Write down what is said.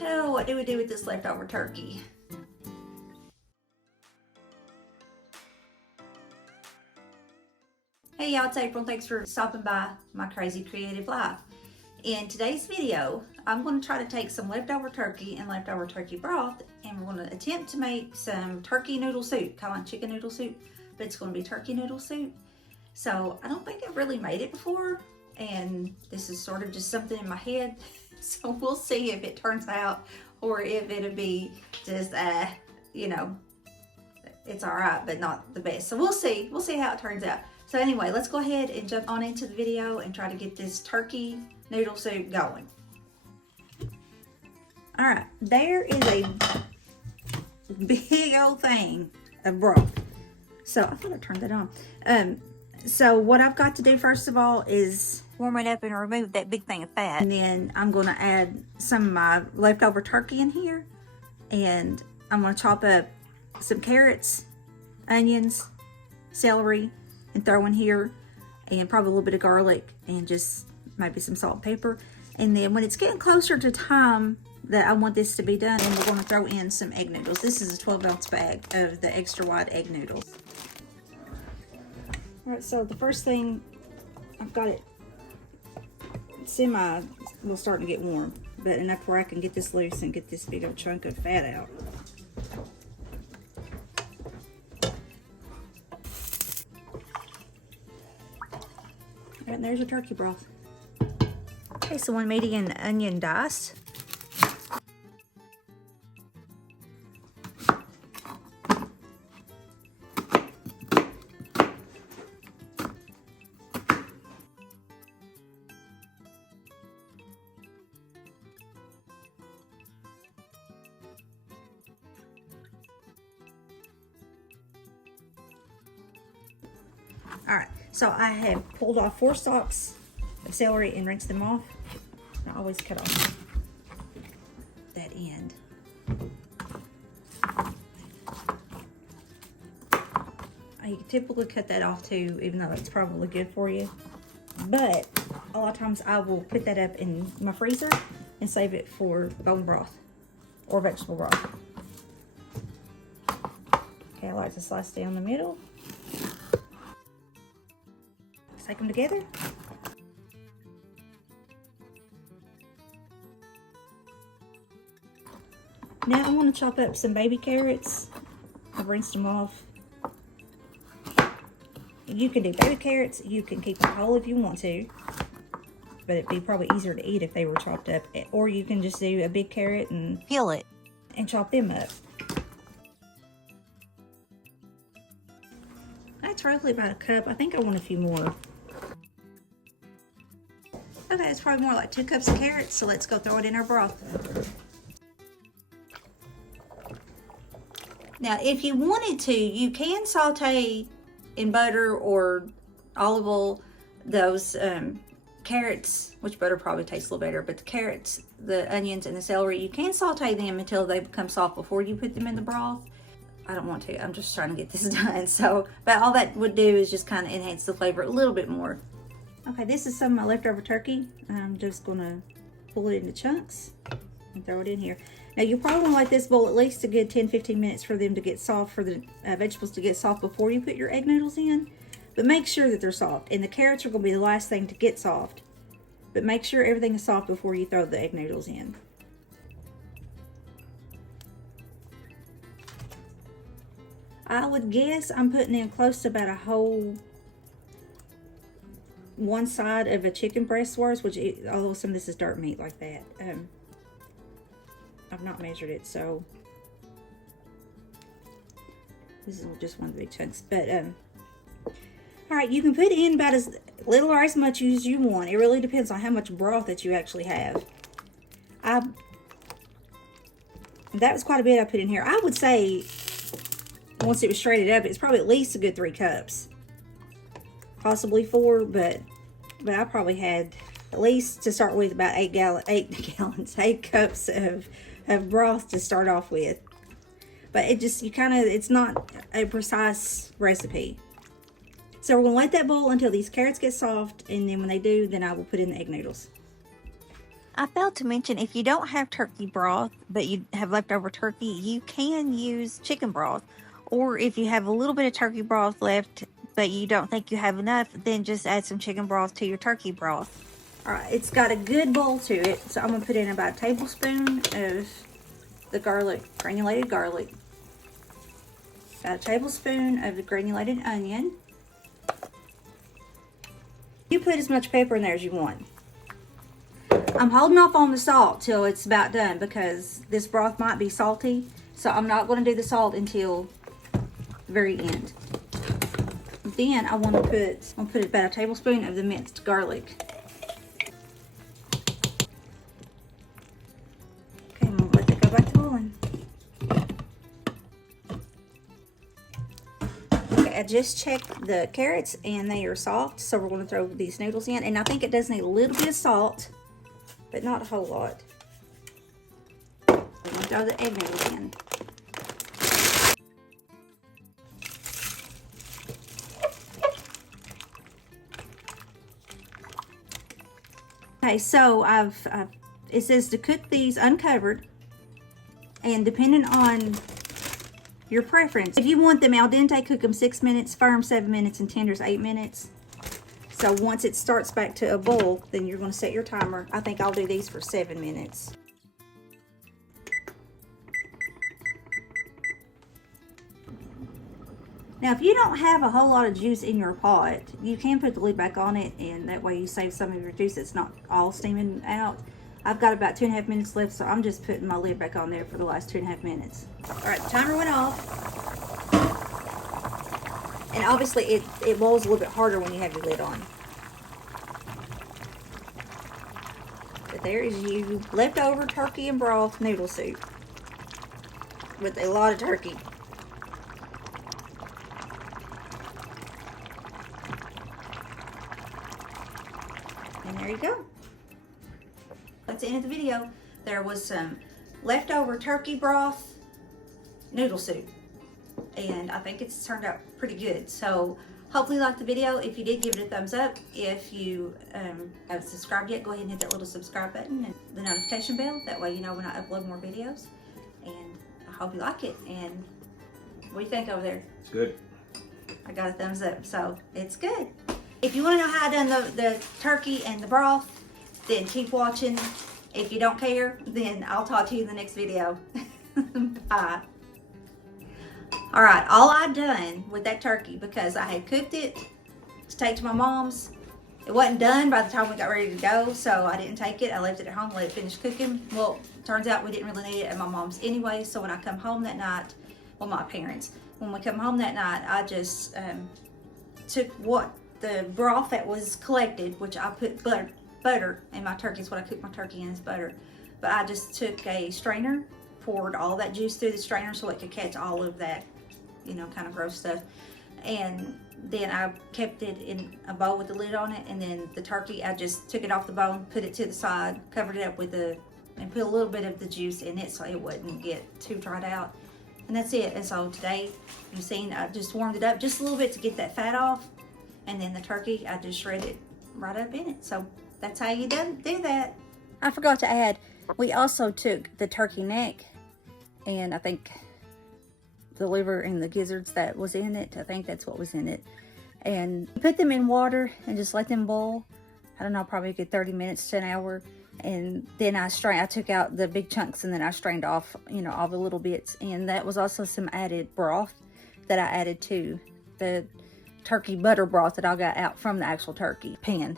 Oh, what do we do with this leftover turkey? Hey y'all, it's April. Thanks for stopping by my crazy creative life. In today's video, I'm going to try to take some leftover turkey and leftover turkey broth, and we're going to attempt to make some turkey noodle soup, kind of like chicken noodle soup, but it's going to be turkey noodle soup. So I don't think I've really made it before, and this is sort of just something in my head. So we'll see if it turns out or if it'll be just, you know, it's all right, but not the best. So we'll see how it turns out. So anyway, let's go ahead and jump on into the video and try to get this turkey noodle soup going. All right, there is a big old thing of broth. So I thought I turned that on. So what I've got to do first of all is warm it up and remove that big thing of fat. And then I'm gonna add some of my leftover turkey in here. And I'm gonna chop up some carrots, onions, celery, and throw in here, and probably a little bit of garlic, and just maybe some salt and pepper. And then when it's getting closer to time that I want this to be done, and we're going to throw in some egg noodles. This is a 12-ounce bag of the extra wide egg noodles. All right, so the first thing, I've got it well, starting to get warm, but enough where I can get this loose and get this big old chunk of fat out. And there's your turkey broth. Okay, so one medium onion diced. All right, so I have pulled off 4 stalks of celery and rinsed them off. I always cut off that end. You can typically cut that off too, even though it's probably good for you. But a lot of times I will put that up in my freezer and save it for bone broth or vegetable broth. Okay, I like to slice down the middle. Take them together. Now I want to chop up some baby carrots. I've rinsed them off. You can do baby carrots. You can keep them whole if you want to, but it'd be probably easier to eat if they were chopped up. Or you can just do a big carrot and peel it and chop them up. That's roughly about a cup. I think I want a few more. Okay, it's probably more like 2 cups of carrots, so let's go throw it in our broth. Now, if you wanted to, you can saute in butter or olive oil those carrots, which butter probably tastes a little better, but the carrots, the onions, and the celery, you can saute them until they become soft before you put them in the broth. I don't want to, I'm just trying to get this done. So, but all that would do is just kind of enhance the flavor a little bit more. Okay, this is some of my leftover turkey. I'm just gonna pull it into chunks and throw it in here. Now you probably want to let this boil at least a good 10-15 minutes for them to get soft, for the vegetables to get soft before you put your egg noodles in. But make sure that they're soft. And the carrots are gonna be the last thing to get soft. But make sure everything is soft before you throw the egg noodles in. I would guess I'm putting in close to about a whole one side of a chicken breast worth, which although some of this is dark meat like that, I've not measured it, so this is just one of the big chunks. But all right, you can put in about as little or as much as you want. It really depends on how much broth that you actually have. That was quite a bit I put in here. I would say once it was shredded up, it's probably at least a good 3 cups. Possibly 4, but I probably had at least to start with about 8 cups of broth to start off with. But it just, it's not a precise recipe. So we're gonna let that boil until these carrots get soft, and then when they do, then I will put in the egg noodles. I failed to mention, if you don't have turkey broth, but you have leftover turkey, you can use chicken broth. Or if you have a little bit of turkey broth left, but you don't think you have enough, then just add some chicken broth to your turkey broth. All right, it's got a good boil to it, so I'm gonna put in about a tablespoon of the garlic, granulated garlic. About a tablespoon of the granulated onion. You put as much pepper in there as you want. I'm holding off on the salt till it's about done because this broth might be salty, so I'm not going to do the salt until the very end. Then I want to put about a tablespoon of the minced garlic. Okay, I'm going to let that go back to boiling. Okay, I just checked the carrots and they are soft, so we're going to throw these noodles in, and I think it does need a little bit of salt, but not a whole lot. I'm going to throw the egg noodles in. Okay, so it says to cook these uncovered, and depending on your preference, if you want them al dente, cook them 6 minutes, firm 7 minutes, and tenders 8 minutes. So once it starts back to a boil, then you're going to set your timer. I think I'll do these for 7 minutes. Now, if you don't have a whole lot of juice in your pot, you can put the lid back on it, and that way you save some of your juice. It's not all steaming out. I've got about 2.5 minutes left, so I'm just putting my lid back on there for the last 2.5 minutes. All right, the timer went off. And obviously it boils a little bit harder when you have your lid on. But there is your leftover turkey and broth noodle soup with a lot of turkey. And there you go. That's the end of the video. There was some leftover turkey broth noodle soup, and I think it's turned out pretty good. So hopefully you liked the video. If you did, give it a thumbs up. If you haven't subscribed yet, go ahead and hit that little subscribe button and the notification bell. That way you know when I upload more videos. And I hope you like it. And what do you think over there? It's good. I got a thumbs up, so it's good. If you want to know how I done the turkey and the broth, then keep watching. If you don't care, then I'll talk to you in the next video. Bye. All right, all I've done with that turkey, because I had cooked it to take to my mom's, it wasn't done by the time we got ready to go, so I didn't take it. I left it at home, let it finish cooking. Well, turns out we didn't really need it at my mom's anyway, so when I come home that night, well, my parents, when we come home that night, I just took the broth that was collected, which I put butter in my turkey. Is what I cook my turkey in, is butter. But I just took a strainer, poured all that juice through the strainer so it could catch all of that, you know, kind of gross stuff. And then I kept it in a bowl with the lid on it, and then the turkey, I just took it off the bone, put it to the side, covered it up with and put a little bit of the juice in it so it wouldn't get too dried out. And that's it. And so today, you've seen, I just warmed it up just a little bit to get that fat off, and then the turkey, I just shredded it right up in it. So that's how you do that. I forgot to add, we also took the turkey neck, and I think the liver and the gizzards that was in it, I think that's what was in it, and put them in water and just let them boil. I don't know, probably a good 30 minutes to an hour. And then I took out the big chunks, and then I strained off, you know, all the little bits. And that was also some added broth that I added to the turkey butter broth that I got out from the actual turkey pan.